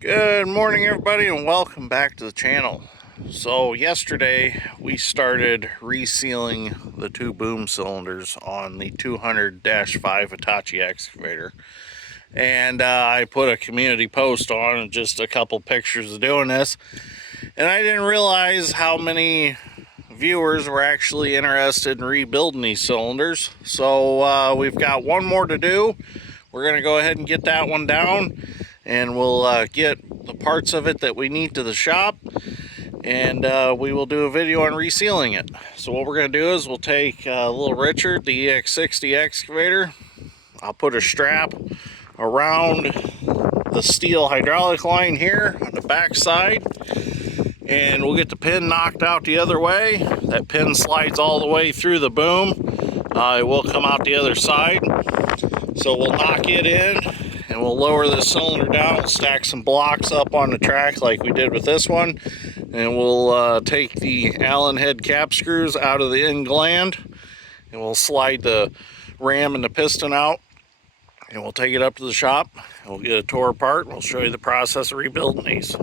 Good morning, everybody, and welcome back to the channel. So yesterday we started resealing the two boom cylinders on the 200-5 Hitachi excavator, and I put a community post on and just a couple pictures of doing this, and I didn't realize how many viewers were actually interested in rebuilding these cylinders. So we've got one more to do. We're going to go ahead and get that one down, and we'll get the parts of it that we need to the shop, and we will do a video on resealing it. So what we're going to do is we'll take little Richard, the EX60 excavator. I'll put a strap around the steel hydraulic line here on the back side, and we'll get the pin knocked out the other way. That pin slides all the way through the boom. It will come out the other side. So we'll knock it in, and we'll lower this cylinder down. We'll stack some blocks up on the track like we did with this one, and we'll take the Allen head cap screws out of the end gland, and we'll slide the ram and the piston out, and we'll take it up to the shop, and we'll get it tore apart, and we'll show you the process of rebuilding these.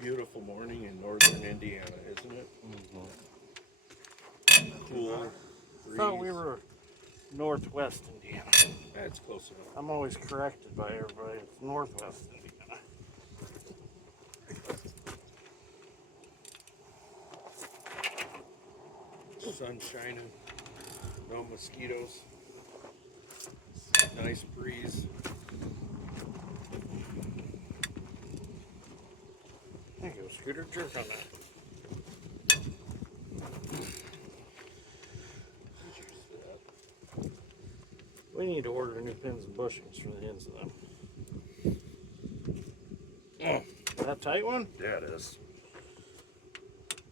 Beautiful morning in northern Indiana, isn't it? Cool. I thought we were northwest Indiana. That's close enough. I'm always corrected by everybody. It's northwest Indiana. Sun shining, no mosquitoes, nice breeze. There you go, Scooter. Jerk on that. We need to order new pins and bushings for the ends of them. Oh, That tight one? yeah, it is.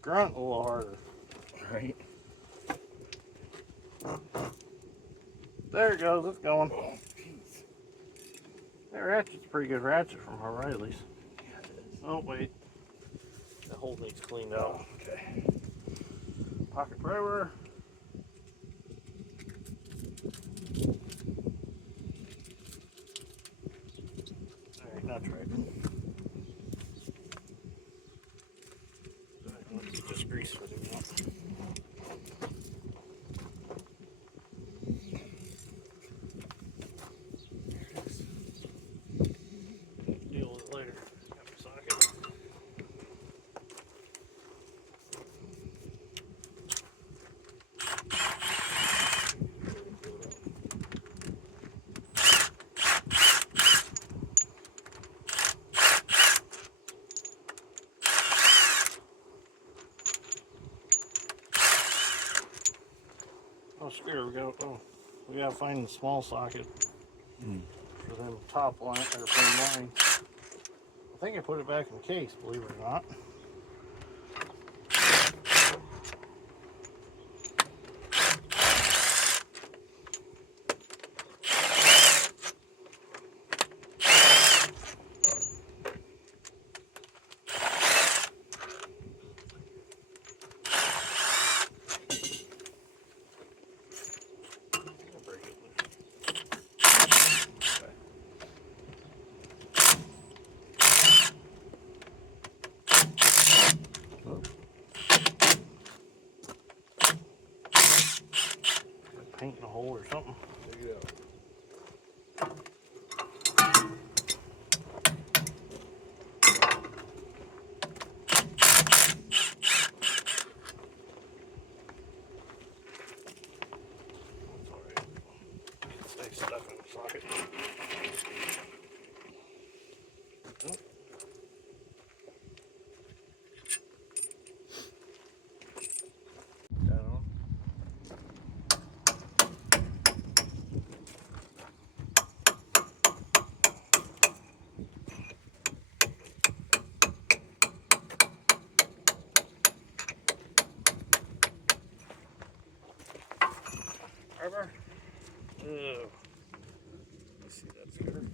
Grunt a little harder. Right? There it goes. It's going. Oh, geez. That ratchet's a pretty good ratchet from O'Reilly's. Yeah, it is. Oh, wait. The hole needs cleaned Oh, out. okay. Pocket primer. Alright, now try it. Let's just grease for it now. Deal with it later. Got my socket. Oh, screw it. We gotta find the small socket for them top line or for line. I think I put it back in the case, believe it or not. painting a hole or something. There you go. That's all right. Stay stuck in the socket. Oh. That on. Rubber. Ew. You see that screw?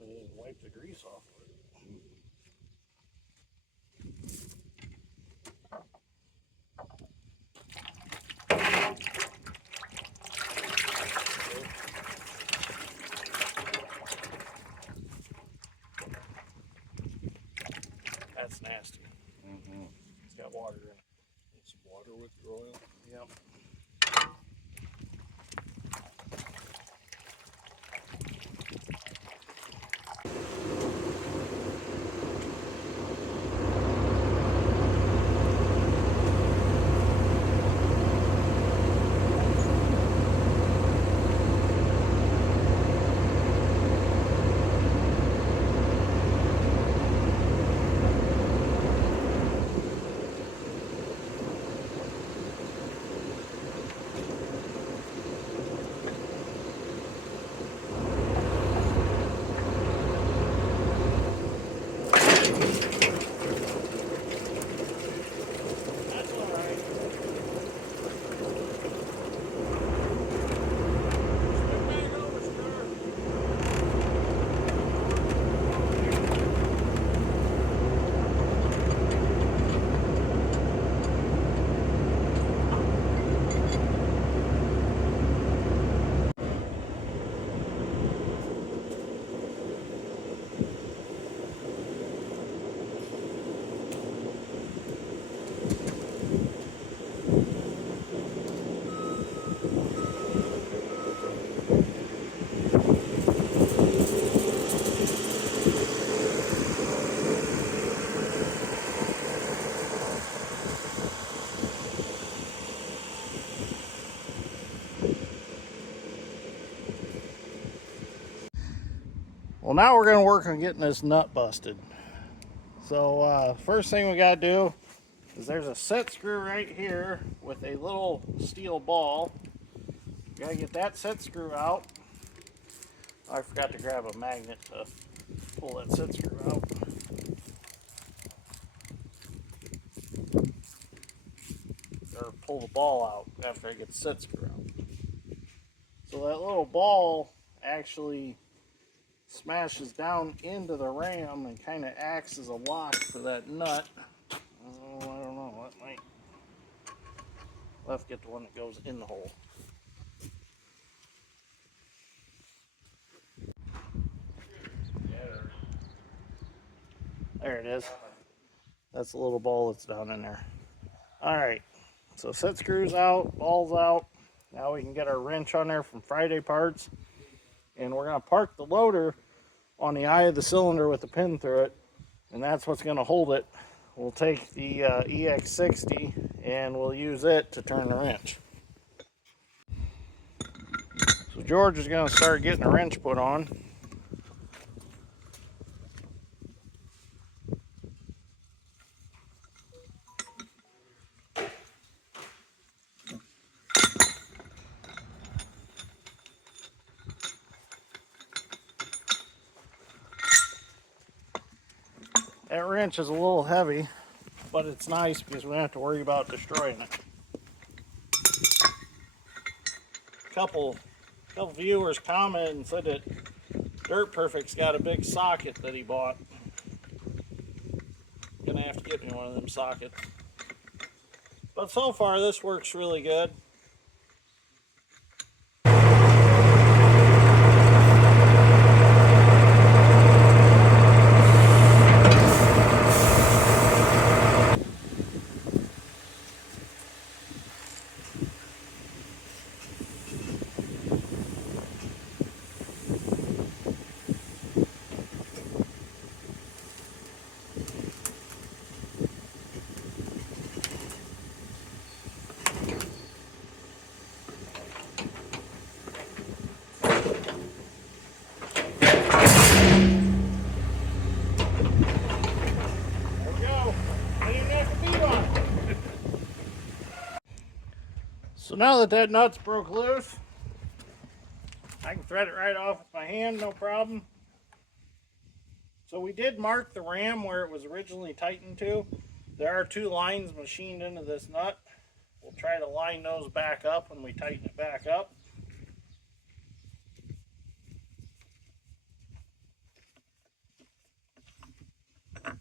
We didn't wipe the grease off of it. That's nasty. It's got water in it. It's water with the oil. Yep. That's all right. Step back over, sir. Well, now we're going to work on getting this nut busted. So first thing we got to do is there's a set screw right here with a little steel ball. You got to get that set screw out. I forgot to grab a magnet to pull that set screw out. Or pull the ball out after I get the set screw out. So that little ball actually smashes down into the ram and kind of acts as a lock for that nut. Oh, I don't know, that might. Let's get the one that goes in the hole. There it is. That's the little ball that's down in there. Alright, so set screws out, ball's out. Now we can get our wrench on there from Friday Parts. And we're going to park the loader on the eye of the cylinder with a pin through it. And that's what's going to hold it. We'll take the EX60 and we'll use it to turn the wrench. So George is going to start getting a wrench put on. That wrench is a little heavy, but it's nice because we don't have to worry about destroying it. A couple viewers commented and said that Dirt Perfect's got a big socket that he bought. Gonna have to get me one of them sockets. But so far this works really good. So now that that nut's broke loose, I can thread it right off with my hand, no problem. So we did mark the ram where it was originally tightened to. There are 2 lines machined into this nut. We'll try to line those back up when we tighten it back up. There's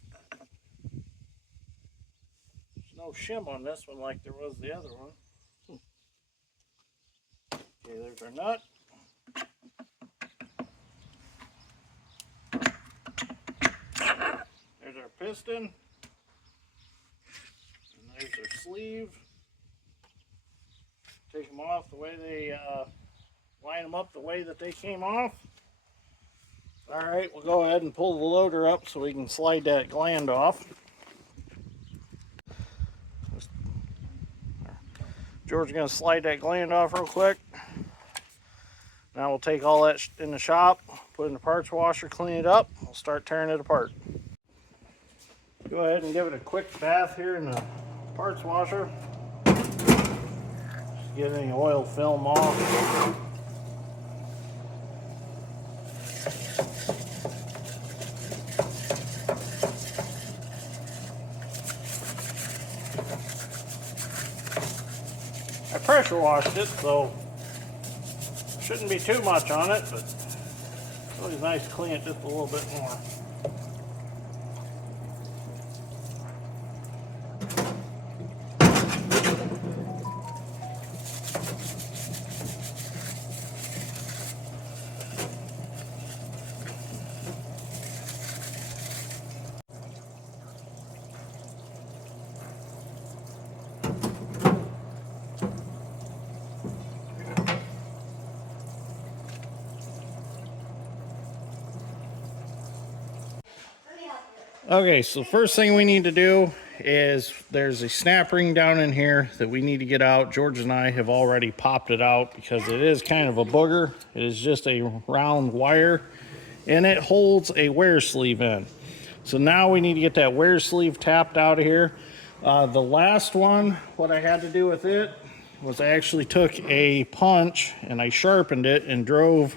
no shim on this one like there was the other one. Okay, there's our nut. There's our piston. And there's our sleeve. Take them off the way they, line them up the way that they came off. Alright, we'll go ahead and pull the loader up so we can slide that gland off. George's going to slide that gland off real quick. Now we'll take all that in the shop, put it in the parts washer, clean it up. We'll start tearing it apart. Go ahead and give it a quick bath here in the parts washer. Just get any oil film off. I pressure washed it, so shouldn't be too much on it, but it's always nice to clean it just a little bit more. Okay, so first thing we need to do is there's a snap ring down in here that we need to get out. George and I have already popped it out because it is kind of a booger. It is just a round wire and it holds a wear sleeve in. So now we need to get that wear sleeve tapped out of here. The last one, what I had to do with it was I actually took a punch and I sharpened it and drove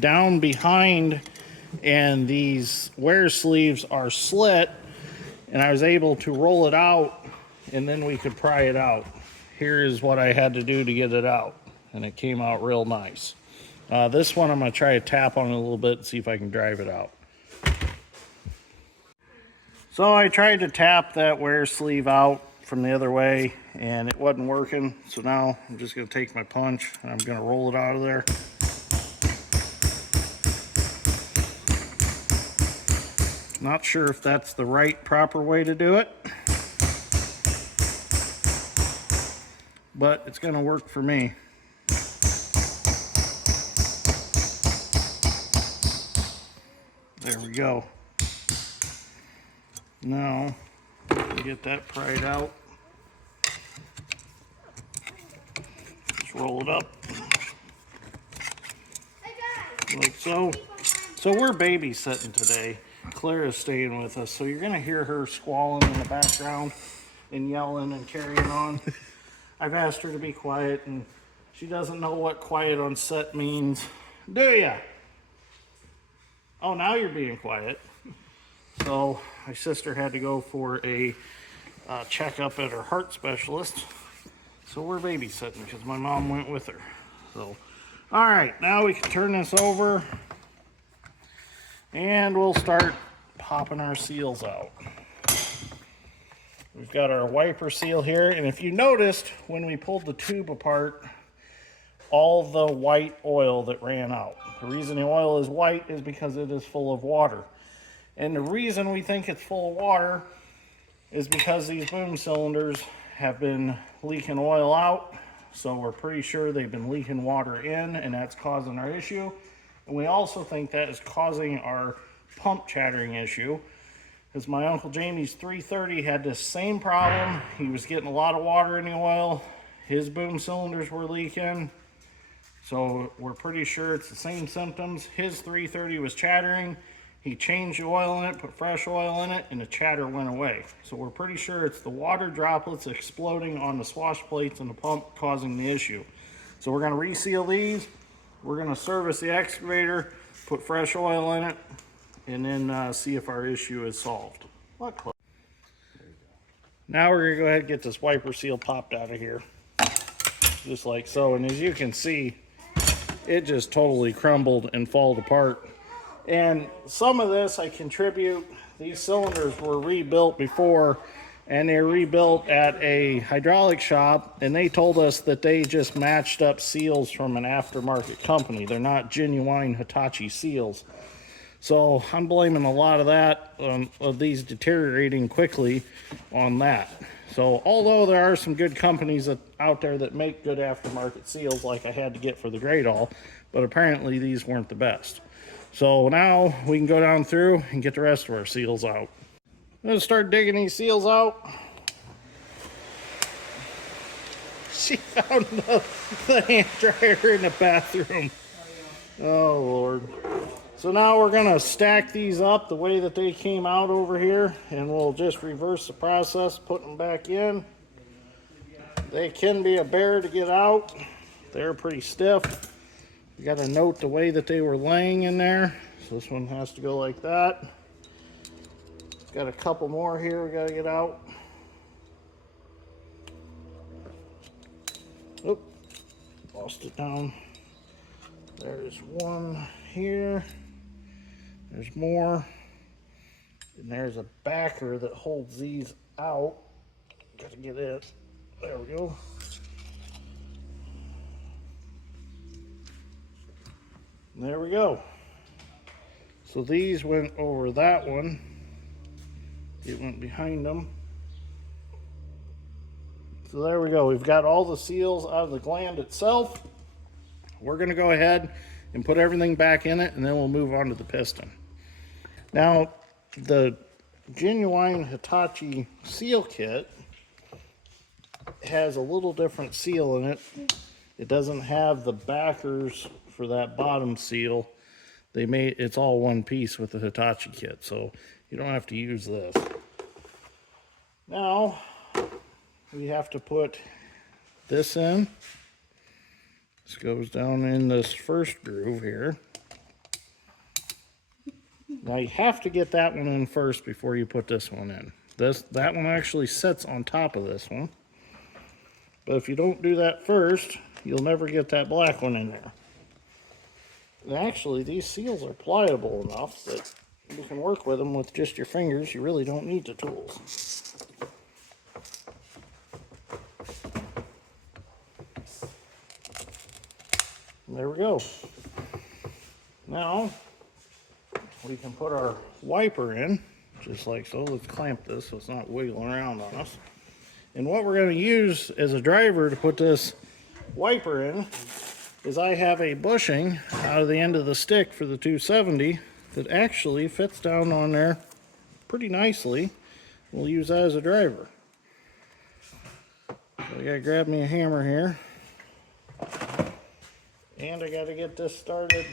down behind, and these wear sleeves are slit, and I was able to roll it out and then we could pry it out. Here is what I had to do to get it out, and it came out real nice. This one I'm going to try to tap on it a little bit and see if I can drive it out. So I tried to tap that wear sleeve out from the other way and it wasn't working, so now I'm just going to take my punch and I'm going to roll it out of there. Not sure if that's the right proper way to do it, but it's going to work for me. There we go. Now, get that pried out. Just roll it up. Like so. So we're babysitting today. Clara's staying with us, so you're going to hear her squalling in the background and yelling and carrying on. I've asked her to be quiet, and she doesn't know what quiet on set means. Do ya? Oh, now you're being quiet. So my sister had to go for a checkup at her heart specialist. So we're babysitting because my mom went with her. So, all right, now we can turn this over and we'll start popping our seals out. We've got our wiper seal here, and if you noticed when we pulled the tube apart, all the white oil that ran out. The reason the oil is white is because it is full of water. And the reason we think it's full of water is because these boom cylinders have been leaking oil out. So we're pretty sure they've been leaking water in, and that's causing our issue. And we also think that is causing our pump chattering issue, because my Uncle Jamie's 330 had this same problem. He was getting a lot of water in the oil. His boom cylinders were leaking. So we're pretty sure it's the same symptoms. His 330 was chattering, He changed the oil in it, put fresh oil in it, and the chatter went away. So we're pretty sure it's the water droplets exploding on the swash plates and the pump causing the issue. So we're going to reseal these. We're going to service the excavator, put fresh oil in it, and then see if our issue is solved. Now we're going to go ahead and get this wiper seal popped out of here. Just like so. And as you can see, it just totally crumbled and fell apart. And some of this I contribute, these cylinders were rebuilt before, and they were rebuilt at a hydraulic shop, and they told us that they just matched up seals from an aftermarket company. They're not genuine Hitachi seals. So I'm blaming a lot of that, of these deteriorating quickly on that. So although there are some good companies out there that make good aftermarket seals, like I had to get for the Great All, but apparently these weren't the best. So now we can go down through and get the rest of our seals out. I'm gonna start digging these seals out. She found the hand dryer in the bathroom. Oh Lord. So now we're gonna stack these up the way that they came out over here, and we'll just reverse the process, put them back in. They can be a bear to get out. They're pretty stiff. You got to note the way that they were laying in there. So this one has to go like that. Got a couple more here we got to get out. Oop, lost it down. There's one here. There's more. And there's a backer that holds these out. Got to get it. There we go. There we go. So these went over that one. It went behind them. So there we go. We've got all the seals out of the gland itself. We're going to go ahead and put everything back in it, and then we'll move on to the piston. Now, the genuine Hitachi seal kit has a little different seal in it. It doesn't have the backers for that bottom seal. It's all one piece with the Hitachi kit, so you don't have to use this. Now we have to put this in. This goes down in this first groove here. Now you have to get that one in first before you put this one in. That one actually sits on top of this one. But if you don't do that first, you'll never get that black one in there. And actually, these seals are pliable enough that you can work with them with just your fingers. You really don't need the tools. And there we go. Now, we can put our wiper in, just like so. Let's clamp this so it's not wiggling around on us. And what we're going to use as a driver to put this wiper in is I have a bushing out of the end of the stick for the 270 that actually fits down on there pretty nicely. We'll use that as a driver. So I gotta grab me a hammer here. And I gotta get this started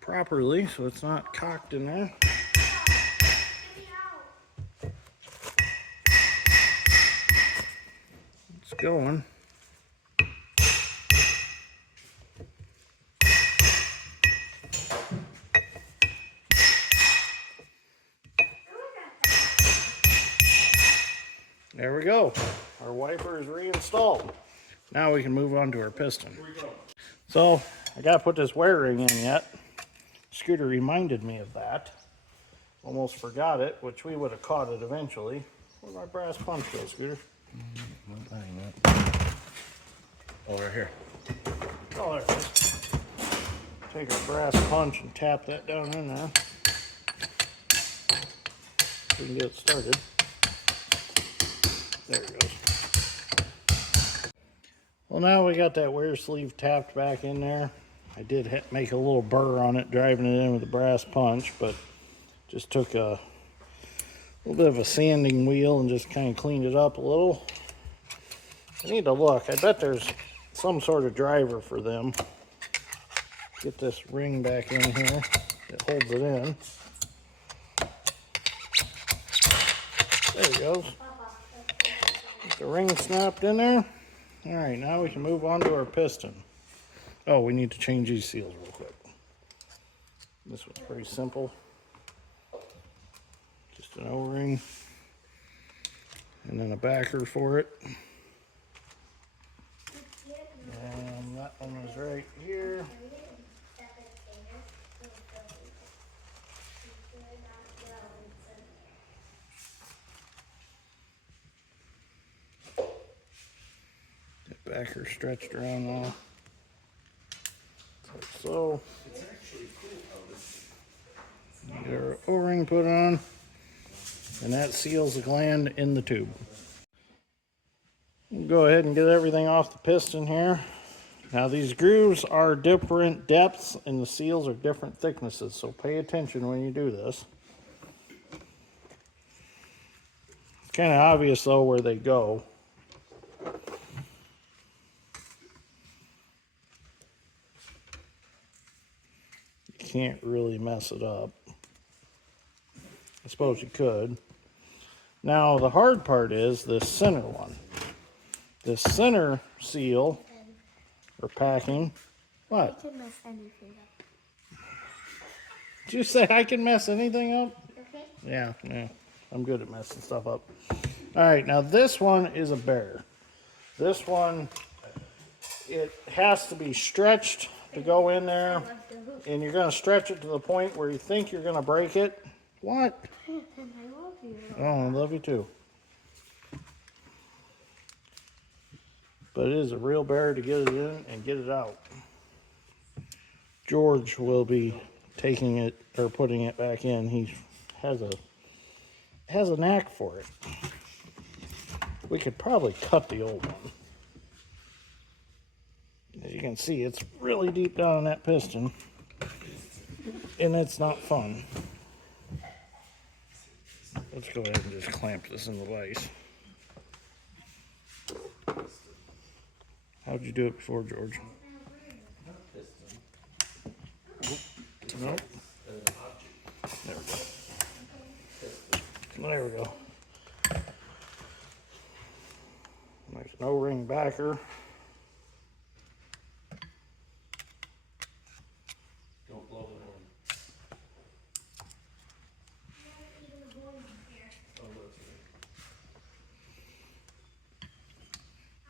properly so it's not cocked in there. It's going. There we go. Our wiper is reinstalled. Now we can move on to our piston. So I gotta put this wear ring in yet. Scooter reminded me of that. Almost forgot it, which we would have caught it eventually. Where'd my brass punch go, Scooter? Oh, right here. Oh, there it is. Take our brass punch and tap that down in there. We can get it started. There it goes. Well, now we got that wear sleeve tapped back in there. I did make a little burr on it driving it in with a brass punch, but just took a little bit of a sanding wheel and just kind of cleaned it up a little. I need to look. I bet there's some sort of driver for them. Get this ring back in here. It holds it in. There it goes. Get the ring snapped in there. All right, now we can move on to our piston. Oh, we need to change these seals real quick. This one's pretty simple. Just an O-ring. And then a backer for it. And that one is right here. That backer stretched around now. Like so. Get our O-ring put on. And that seals the gland in the tube. We'll go ahead and get everything off the piston here. Now these grooves are different depths and the seals are different thicknesses, so pay attention when you do this. It's kind of obvious though where they go. You can't really mess it up. I suppose you could. Now the hard part is this center one. This center seal or packing. What? I can mess anything up. Did you say I can mess anything up? Okay. Yeah, I'm good at messing stuff up. All right, now this one is a bear. This one, it has to be stretched to go in there, and you're going to stretch it to the point where you think you're going to break it. What? I love you. Oh, I love you too. But it is a real bear to get it in and get it out. George will be taking it or putting it back in. He has a knack for it. We could probably cut the old one. As you can see, it's really deep down in that piston, and it's not fun. Let's go ahead and just clamp this in the vise. How'd you do it before, George? Nope. There we go. There we go. Nice O-ring backer. Don't blow the horn.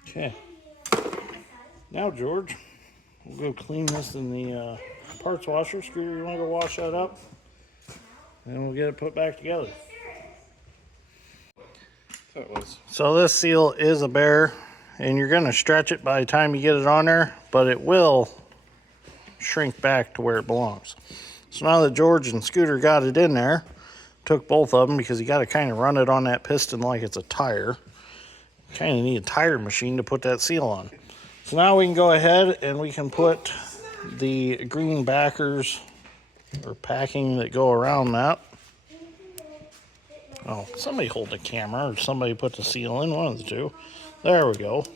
Okay. Now, George, we'll go clean this in the parts washer. Scooter, you want to go wash that up? And we'll get it put back together. That was. So this seal is a bear, and you're going to stretch it by the time you get it on there, but it will shrink back to where it belongs. So now that George and Scooter got it in there, took both of them because you got to kind of run it on that piston like it's a tire. Kind of need a tire machine to put that seal on. So now we can go ahead and we can put the green backers or packing that go around that. Oh, somebody hold the camera or somebody put the seal in, one of the two. There we go.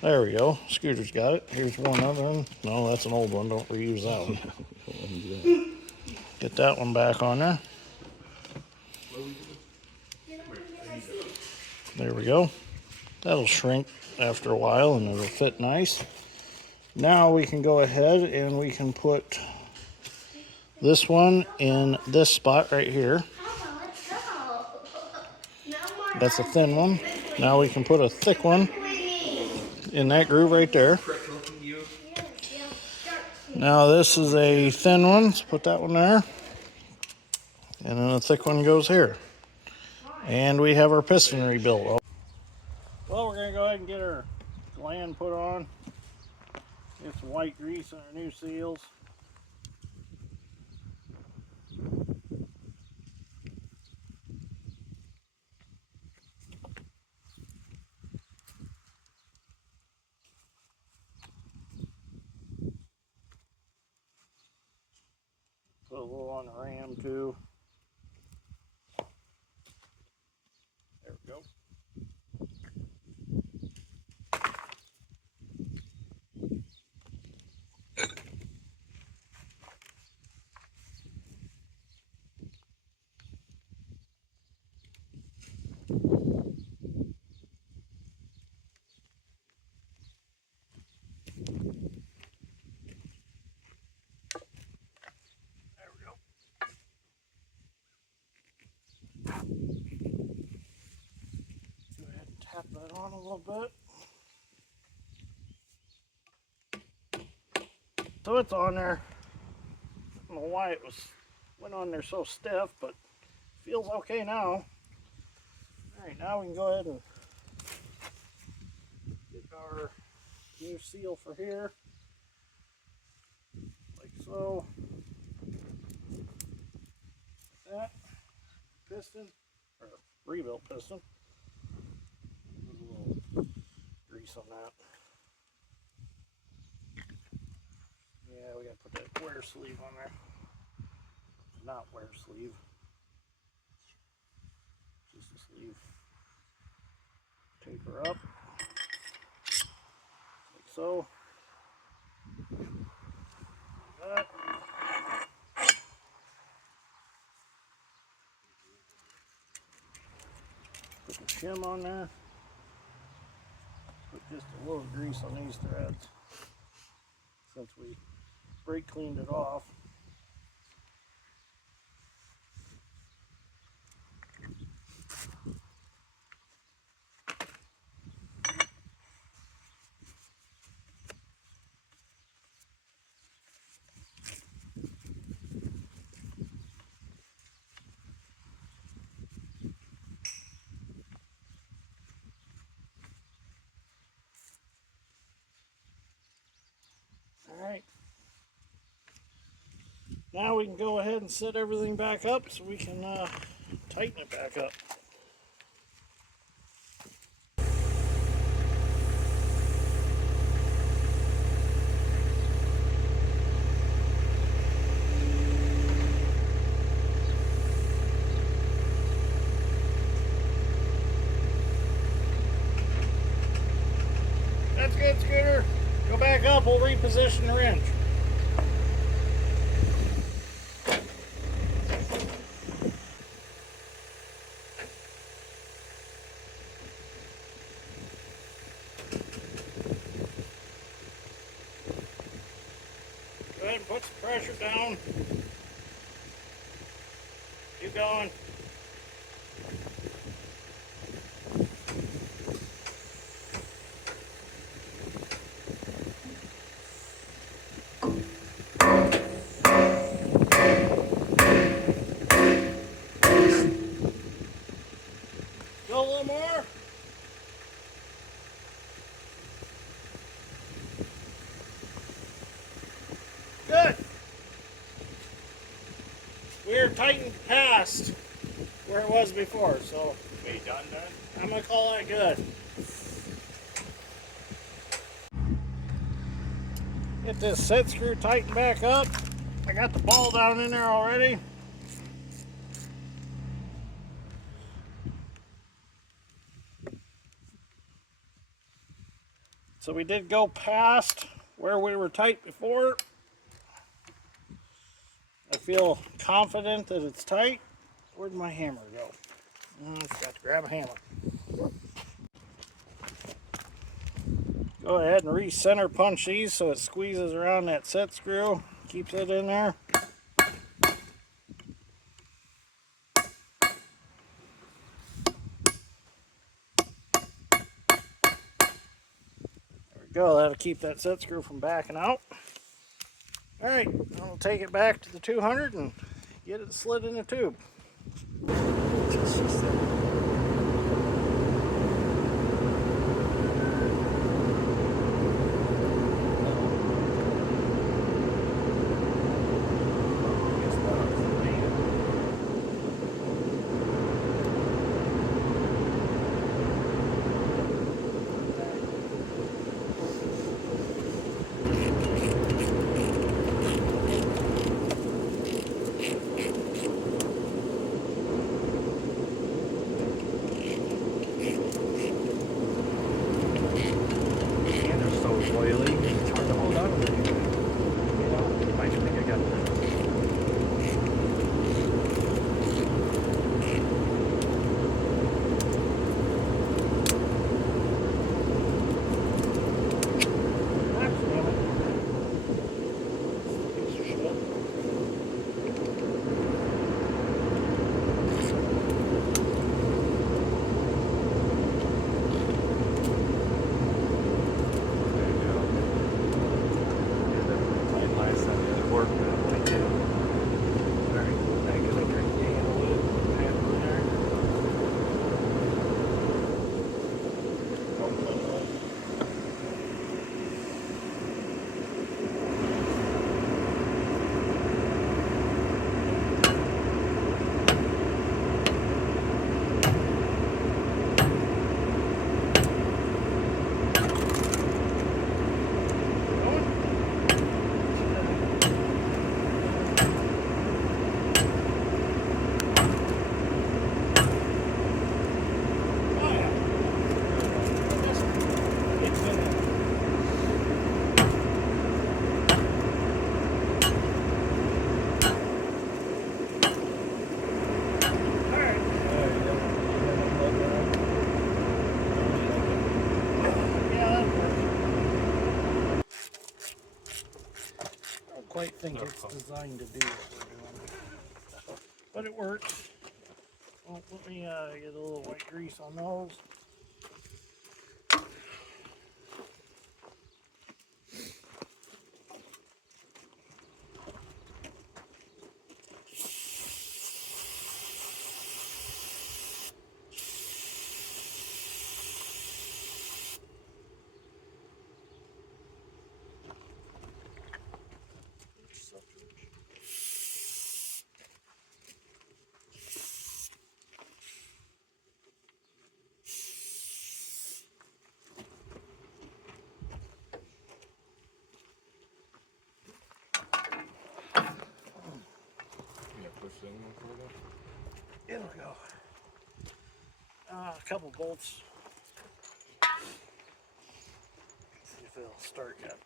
There we go. Scooter's got it. Here's one other one. No, that's an old one. Don't reuse that one. Get that one back on there. There we go. That'll shrink after a while and it'll fit nice. Now we can go ahead and we can put this one in this spot right here. That's a thin one. Now we can put a thick one in that groove right there. Now this is a thin one. Let's put that one there. And then a thick one goes here. And we have our piston rebuilt. Well, we're going to go ahead and get our gland put on. Get some white grease on our new seals. Put a little on the ram too. There we go. There we go. Go ahead and tap that on a little bit. So it's on there. I don't know why it went on there so stiff, but feels okay now. Alright, now we can go ahead and get our new seal for here. Like so. Like that. Piston, or rebuilt piston. Put a little grease on that. Yeah, we gotta put that wear sleeve on there. Not wear sleeve. Just a sleeve. Taper up. Like so. Like that. Put the shim on there. Put just a little grease on these threads since we brake cleaned it off. Alright. Now we can go ahead and set everything back up so we can tighten it back up. That's good, Scooter. Go back up, we'll reposition the wrench. Go ahead and put some pressure down. Keep going. Go a little more. Good. We're tightened past where it was before, so Be done. I'm gonna call that good. Get this set screw tightened back up. I got the ball down in there already. So we did go past where we were tight before. I feel confident that it's tight. Where'd my hammer go? I forgot to grab a hammer. Go ahead and re-center punch these so it squeezes around that set screw, keeps it in there. There we go, that'll keep that set screw from backing out. Alright, I'll take it back to the 200 and get it slid in the tube. quite think it's designed to do what we're doing. But it works. Well, let me get a little white grease on those. It'll go. A couple bolts. See if it'll start yet.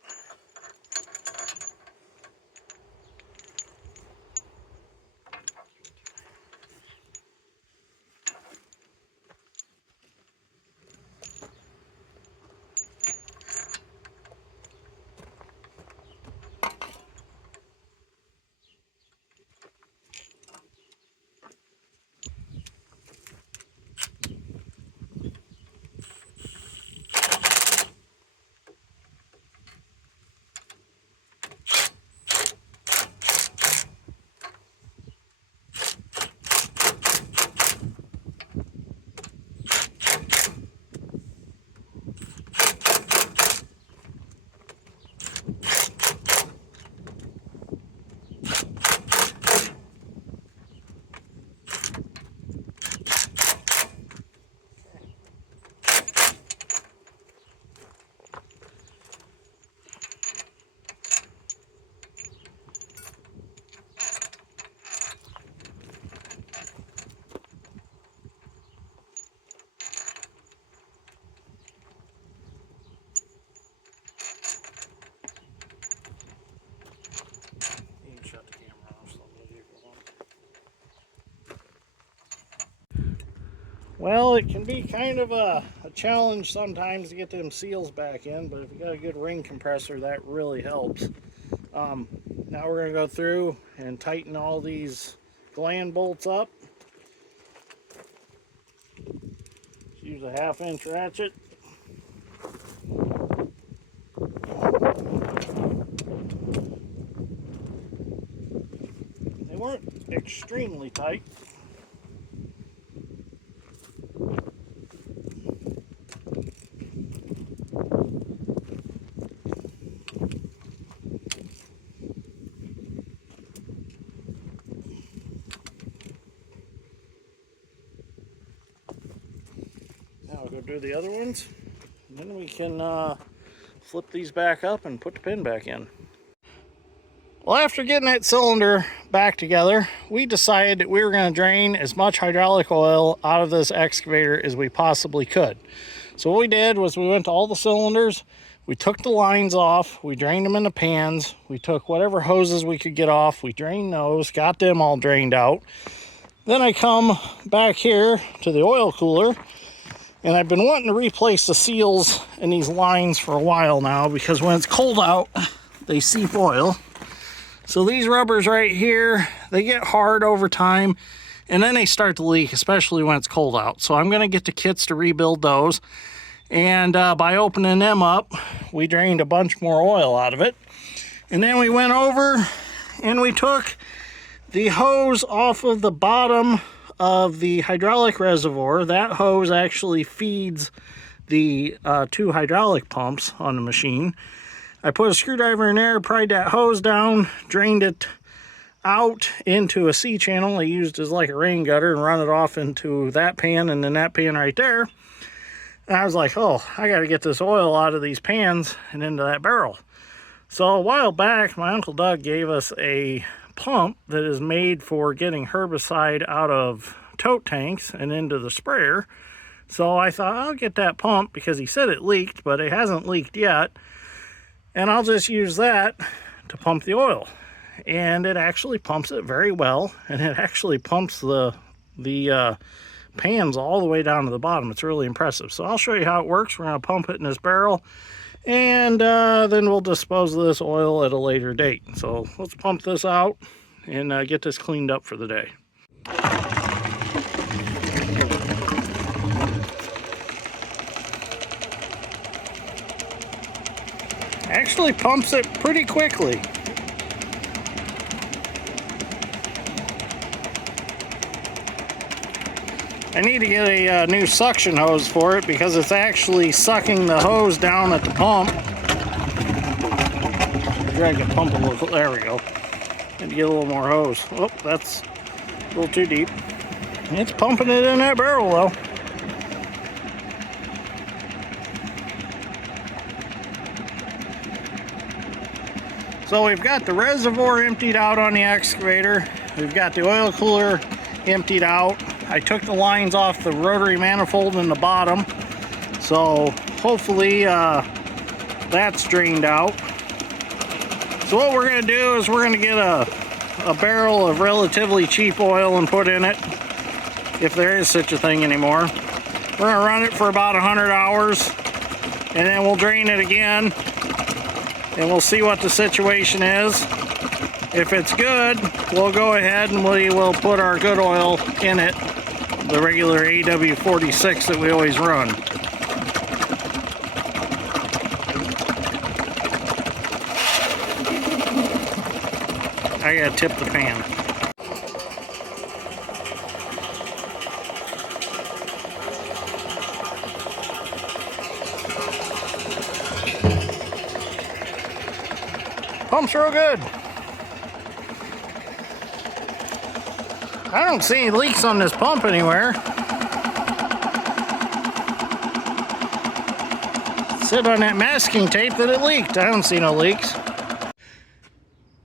You can shut the camera off so I'll leave it alone. Well, it can be kind of a challenge sometimes to get them seals back in, but if you got a good ring compressor, that really helps. Now we're going to go through and tighten all these gland bolts up. Use a 1/2-inch ratchet. They weren't extremely tight. Now we'll go do the other ones, and then we can flip these back up and put the pin back in. Well, after getting that cylinder back together, we decided that we were going to drain as much hydraulic oil out of this excavator as we possibly could. So what we did was we went to all the cylinders, we took the lines off, we drained them in the pans, we took whatever hoses we could get off, we drained those, got them all drained out. Then I come back here to the oil cooler, and I've been wanting to replace the seals in these lines for a while now, because when it's cold out, they seep oil. So these rubbers right here, they get hard over time, and then they start to leak, especially when it's cold out. So I'm going to get the kits to rebuild those. And by opening them up, we drained a bunch more oil out of it. And then we went over and we took the hose off of the bottom of the hydraulic reservoir. That hose actually feeds the 2 hydraulic pumps on the machine. I put a screwdriver in there, pried that hose down, drained it out into a C-channel I used as like a rain gutter, and run it off into that pan and then that pan right there. And I was like, oh, I got to get this oil out of these pans and into that barrel. So a while back, my Uncle Doug gave us a pump that is made for getting herbicide out of tote tanks and into the sprayer. So I thought I'll get that pump because he said it leaked, but it hasn't leaked yet. And I'll just use that to pump the oil. And it actually pumps it very well. And it actually pumps the pans all the way down to the bottom. It's really impressive. So I'll show you how it works. We're going to pump it in this barrel And then we'll dispose of this oil at a later date. So let's pump this out and get this cleaned up for the day. Actually pumps it pretty quickly. I need to get a new suction hose for it because it's actually sucking the hose down at the pump. Drag the pump a little, there we go. Need to get a little more hose. Oh, that's a little too deep. It's pumping it in that barrel though. So we've got the reservoir emptied out on the excavator. We've got the oil cooler emptied out. I took the lines off the rotary manifold in the bottom. So hopefully that's drained out. So what we're gonna do is we're gonna get a barrel of relatively cheap oil and put in it, if there is such a thing anymore. We're gonna run it for about 100 hours and then we'll drain it again and we'll see what the situation is. If it's good, we'll go ahead and we will put our good oil in it, the regular AW46 that we always run. I gotta tip the pan. Pump's real good. I don't see any leaks on this pump anywhere. It said on that masking tape that it leaked. I don't see no leaks.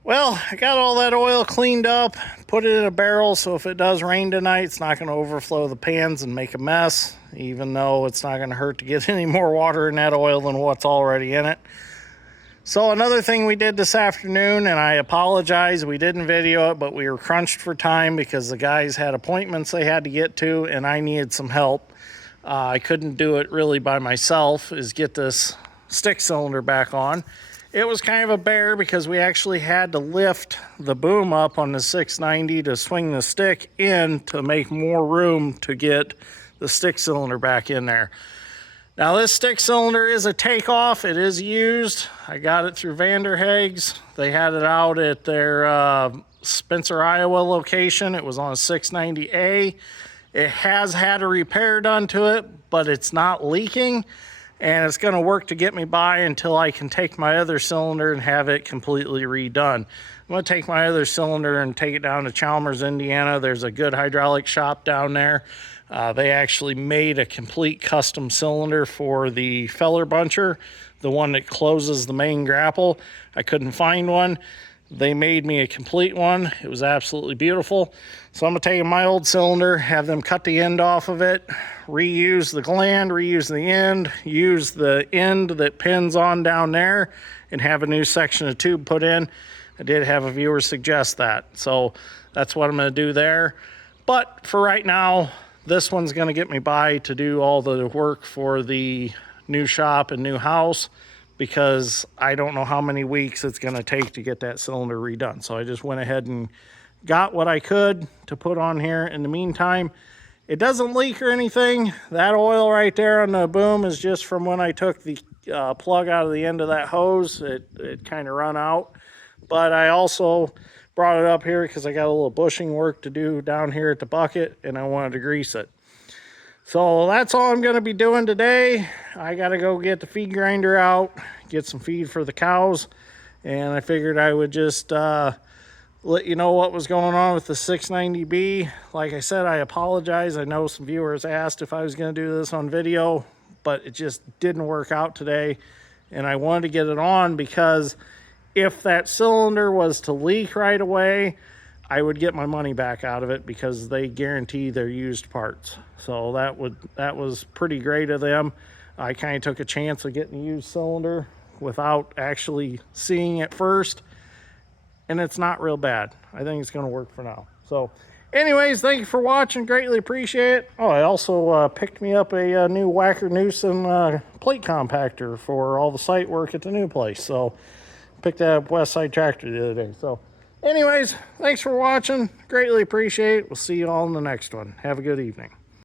Well, I got all that oil cleaned up, put it in a barrel so if it does rain tonight, it's not going to overflow the pans and make a mess, even though it's not going to hurt to get any more water in that oil than what's already in it. So another thing we did this afternoon, and I apologize, we didn't video it, but we were crunched for time because the guys had appointments they had to get to and I needed some help. I couldn't do it really by myself, is get this stick cylinder back on. It was kind of a bear because we actually had to lift the boom up on the 690 to swing the stick in to make more room to get the stick cylinder back in there. Now this stick cylinder is a takeoff. It is used. I got it through Vanderhaeg's. They had it out at their Spencer, Iowa location. It was on a 690A. It has had a repair done to it, but it's not leaking. And it's gonna work to get me by until I can take my other cylinder and have it completely redone. I'm gonna take my other cylinder and take it down to Chalmers, Indiana. There's a good hydraulic shop down there. They actually made a complete custom cylinder for the feller buncher, the one that closes the main grapple. I couldn't find one. They made me a complete one. It was absolutely beautiful. So I'm gonna take my old cylinder, have them cut the end off of it, reuse the gland, reuse the end, use the end that pins on down there, and have a new section of tube put in. I did have a viewer suggest that. So that's what I'm gonna do there. But for right now, this one's gonna get me by to do all the work for the new shop and new house, because I don't know how many weeks it's gonna take to get that cylinder redone. So I just went ahead and got what I could to put on here. In the meantime, it doesn't leak or anything. That oil right there on the boom is just from when I took the plug out of the end of that hose. It kind of run out. But I also brought it up here because I got a little bushing work to do down here at the bucket and I wanted to grease it. So that's all I'm going to be doing today. I got to go get the feed grinder out, get some feed for the cows, and I figured I would just let you know what was going on with the 690B. Like I said, I apologize. I know some viewers asked if I was going to do this on video, but it just didn't work out today, and I wanted to get it on because if that cylinder was to leak right away, I would get my money back out of it because they guarantee their used parts. So that was pretty great of them. I kind of took a chance of getting a used cylinder without actually seeing it first, and it's not real bad. I think it's going to work for now. So Anyways, thank you for watching. Greatly appreciate it. Oh, I also picked me up a new Wacker Newson plate compactor for all the site work at the new place. So picked that up West Side Tractor the other day. So anyways, thanks for watching. Greatly appreciate it. We'll see you all in the next one. Have a good evening.